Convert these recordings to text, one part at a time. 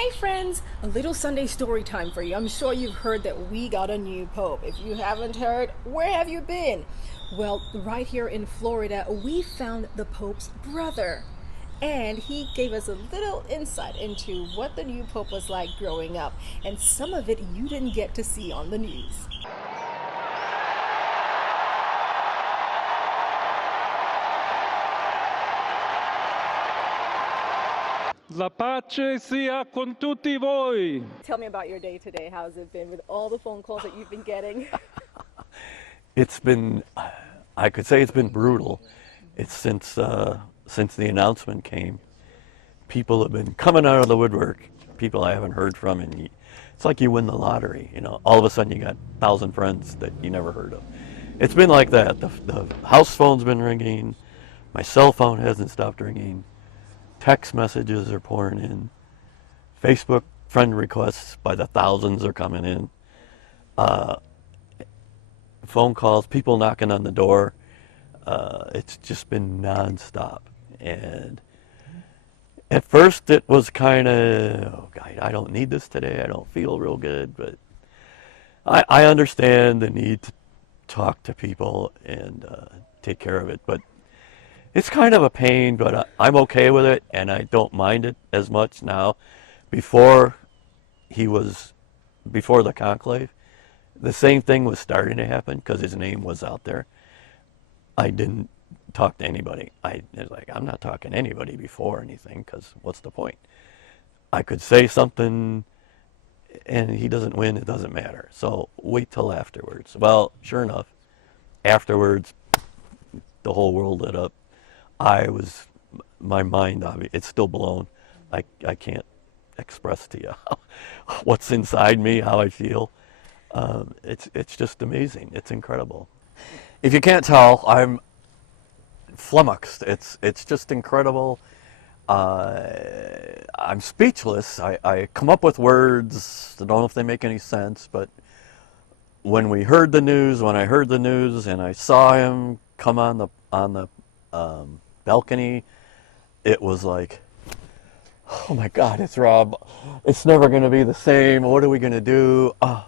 Hey friends, a little Sunday story time for you. I'm sure you've heard that we got a new pope. If you haven't heard, where have you been? Well, right here in Florida, we found the pope's brother. And he gave us a little insight into what the new pope was like growing up. And some of it you didn't get to see on the news. La pace sia con tutti voi. Tell me about your day today. How's it been with all the phone calls that you've been getting? It's been, I could say it's been brutal. It's since the announcement came. People have been coming out of the woodwork. People I haven't heard from, and it's like you win the lottery. You know, all of a sudden you got 1,000 friends that you never heard of. It's been like that. The house phone's been ringing. My cell phone hasn't stopped ringing. Text messages are pouring in. Facebook friend requests by the thousands are coming in. Phone calls, people knocking on the door. It's just been nonstop. And at first it was kind of, oh God, I don't need this today. I don't feel real good. But I understand the need to talk to people and take care of it. But it's kind of a pain, but I'm okay with it, and I don't mind it as much now. Before the conclave, the same thing was starting to happen because his name was out there. I didn't talk to anybody. I was like, I'm not talking to anybody before anything because what's the point? I could say something, and he doesn't win, it doesn't matter. So wait till afterwards. Well, sure enough, afterwards, the whole world lit up. My mind, it's still blown. I can't express to you what's inside me, how I feel. It's just amazing. It's incredible. If you can't tell, I'm flummoxed. It's just incredible. I'm speechless. I come up with words. I don't know if they make any sense, but when I heard the news, and I saw him come on the balcony, it was like, oh my God, it's Rob. It's never going to be the same. What are we going to do? Oh,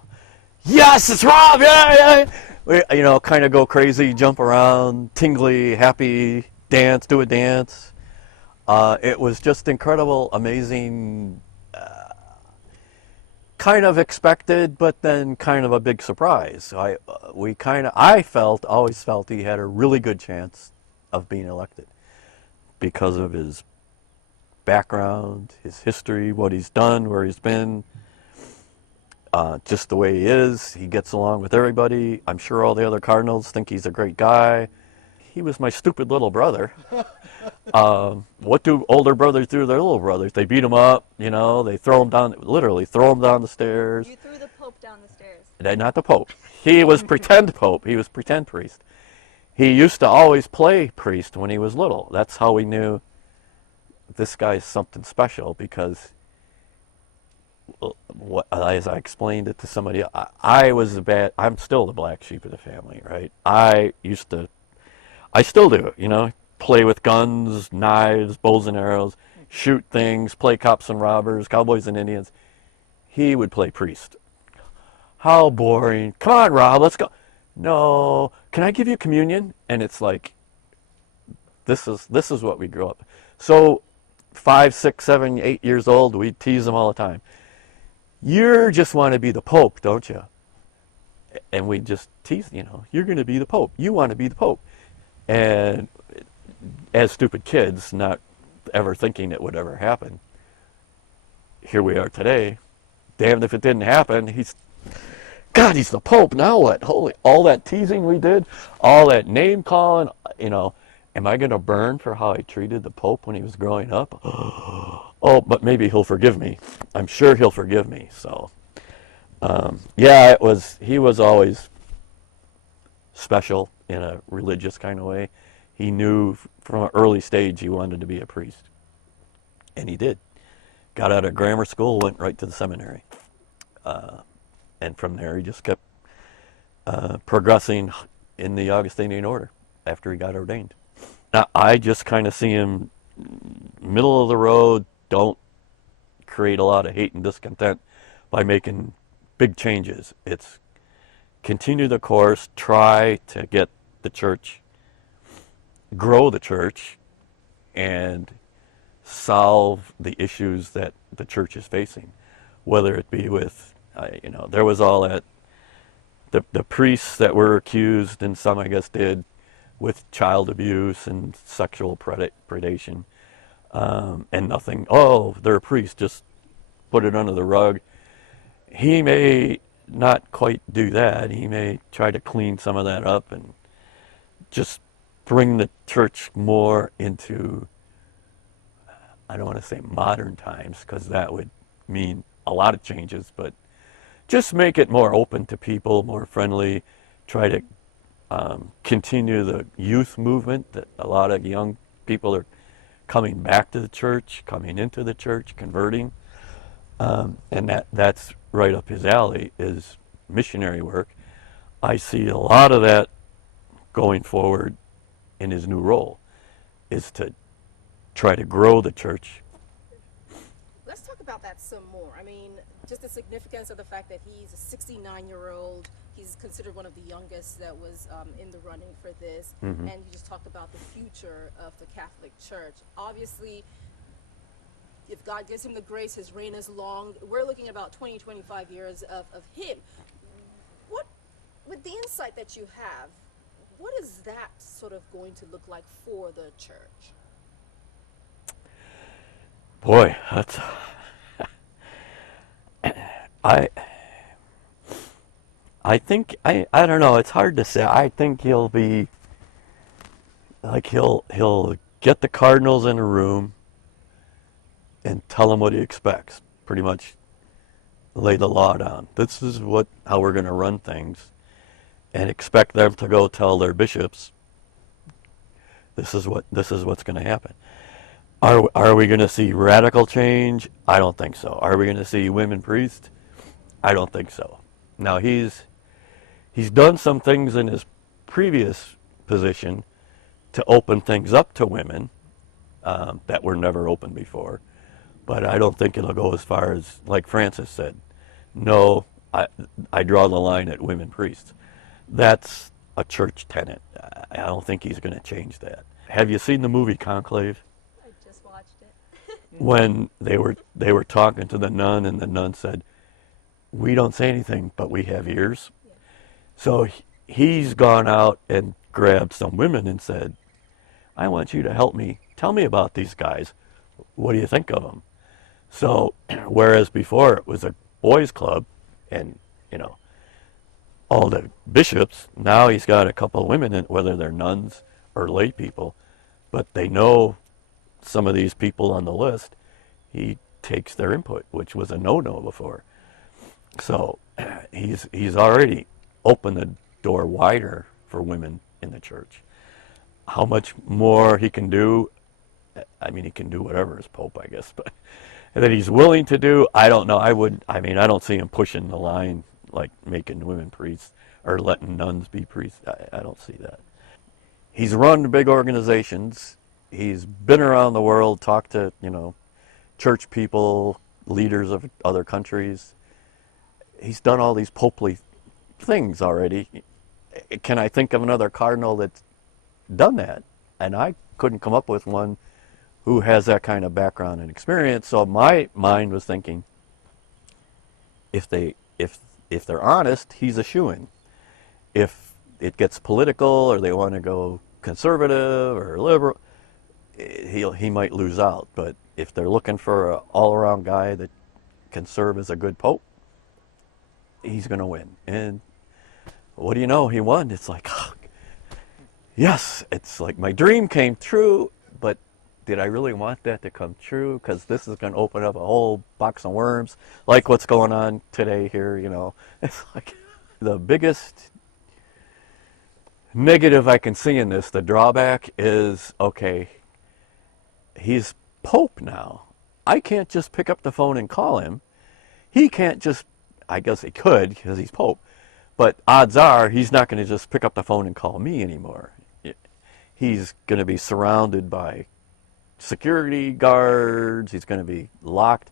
yes, it's Rob. Yeah. We, kind of go crazy, jump around, tingly, happy, dance, do a dance. It was just incredible, amazing, kind of expected, but then kind of a big surprise. I always felt he had a really good chance of being elected because of his background, his history, what he's done, where he's been, just the way he is. He gets along with everybody. I'm sure all the other Cardinals think he's a great guy. He was my stupid little brother. What do older brothers do to their little brothers? They beat him up, they throw him down, literally throw him down the stairs. You threw the Pope down the stairs. Not the Pope. He was pretend Pope. He was pretend priest. He used to always play priest when he was little. That's how we knew this guy's something special, because as I explained it to somebody, I'm still the black sheep of the family, right? I still do it, play with guns, knives, bows and arrows, shoot things, play cops and robbers, cowboys and Indians. He would play priest. How boring. Come on, Rob, let's go. No, can I give you communion? And it's like, this is what we grew up. So 5, 6, 7, 8 years old, we tease them all the time. You just want to be the Pope, don't you? And we just tease, you're going to be the Pope. You want to be the Pope. And as stupid kids, not ever thinking it would ever happen, here we are today. Damned if it didn't happen. He's the Pope. Now what? Holy, all that teasing we did, all that name calling, am I going to burn for how I treated the Pope when he was growing up? Oh, but maybe he'll forgive me. I'm sure he'll forgive me. So, he was always special in a religious kind of way. He knew from an early stage he wanted to be a priest. And he did. Got out of grammar school, went right to the seminary. And from there he just kept progressing in the Augustinian order after he got ordained. Now, I just kind of see him middle of the road, don't create a lot of hate and discontent by making big changes. It's continue the course, try to get the church, grow the church, and solve the issues that the church is facing, whether it be with, there was all that, the priests that were accused, and some I guess did, with child abuse and sexual predation, and nothing, oh, they're a priest, just put it under the rug. He may not quite do that. He may try to clean some of that up and just bring the church more into, I don't want to say modern times, because that would mean a lot of changes, but just make it more open to people, more friendly, try to continue the youth movement that a lot of young people are coming back to the church, coming into the church, converting. And that's right up his alley, is missionary work. I see a lot of that going forward in his new role, is to try to grow the church. Let's talk about that some more. I mean, just the significance of the fact that he's a 69-year-old. He's considered one of the youngest that was in the running for this. Mm-hmm. And you just talked about the future of the Catholic Church. Obviously, if God gives him the grace, his reign is long. We're looking at about 20, 25 years of him. What, with the insight that you have, what is that sort of going to look like for the church? Boy, that's I think I don't know, it's hard to say. I think he'll be like he'll get the cardinals in a room and tell them what he expects. Pretty much lay the law down. This is how we're going to run things, and expect them to go tell their bishops, this is what's going to happen. Are we going to see radical change? I don't think so. Are we going to see women priests? I don't think so. Now he's done some things in his previous position to open things up to women that were never open before, but I don't think it'll go as far as, like Francis said, no, I draw the line at women priests. That's a church tenet. I don't think he's going to change that. Have you seen the movie Conclave? When they were talking to the nun, and the nun said, we don't say anything, but we have ears. Yeah. So he's gone out and grabbed some women and said, I want you to help me. Tell me about these guys. What do you think of them? So whereas before it was a boys' club and, all the bishops, now he's got a couple of women, in, whether they're nuns or lay people, but they know some of these people on the list. He takes their input, which was a no-no before. So he's already opened the door wider for women in the church. How much more he can do, I mean, he can do whatever as Pope, I guess, but and that he's willing to do, I don't know. I don't see him pushing the line, like making women priests or letting nuns be priests. I don't see that. He's run big organizations. He's been around the world, talked to, church people, leaders of other countries. He's done all these popely things already. Can I think of another cardinal that's done that? And I couldn't come up with one who has that kind of background and experience. So my mind was thinking, if they're honest, he's a shoo-in. If it gets political or they want to go conservative or liberal, he might lose out. But if they're looking for an all-around guy that can serve as a good pope, he's going to win. And what do you know? He won. It's like, oh, yes, it's like my dream came true, but did I really want that to come true? Because this is going to open up a whole box of worms, like what's going on today here, It's like the biggest negative I can see in this, the drawback is, okay, he's Pope now. I can't just pick up the phone and call him. He can't just, I guess he could because he's Pope, but odds are he's not going to just pick up the phone and call me anymore. He's going to be surrounded by security guards. He's going to be locked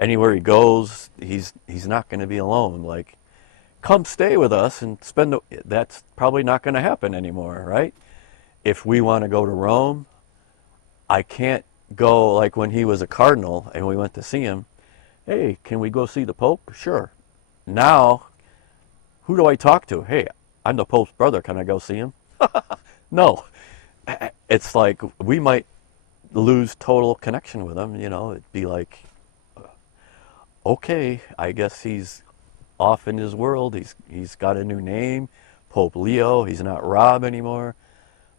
anywhere he goes, he's not going to be alone. Like, come stay with us and spend that's probably not going to happen anymore, right? If we want to go to Rome, I can't go like when he was a cardinal and we went to see him. Hey, can we go see the Pope? Sure. Now, who do I talk to? Hey, I'm the Pope's brother. Can I go see him? No. It's like we might lose total connection with him. It'd be like, okay, I guess he's off in his world. He's got a new name, Pope Leo. He's not Rob anymore.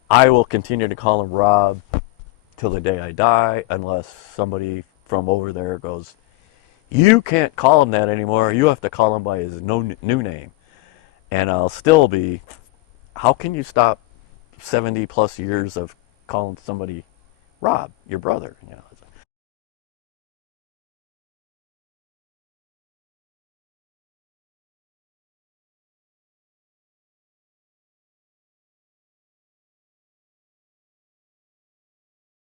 I will continue to call him Rob till the day I die, unless somebody from over there goes, you can't call him that anymore. You have to call him by his new name. And I'll still be, how can you stop 70 plus years of calling somebody Rob, your brother?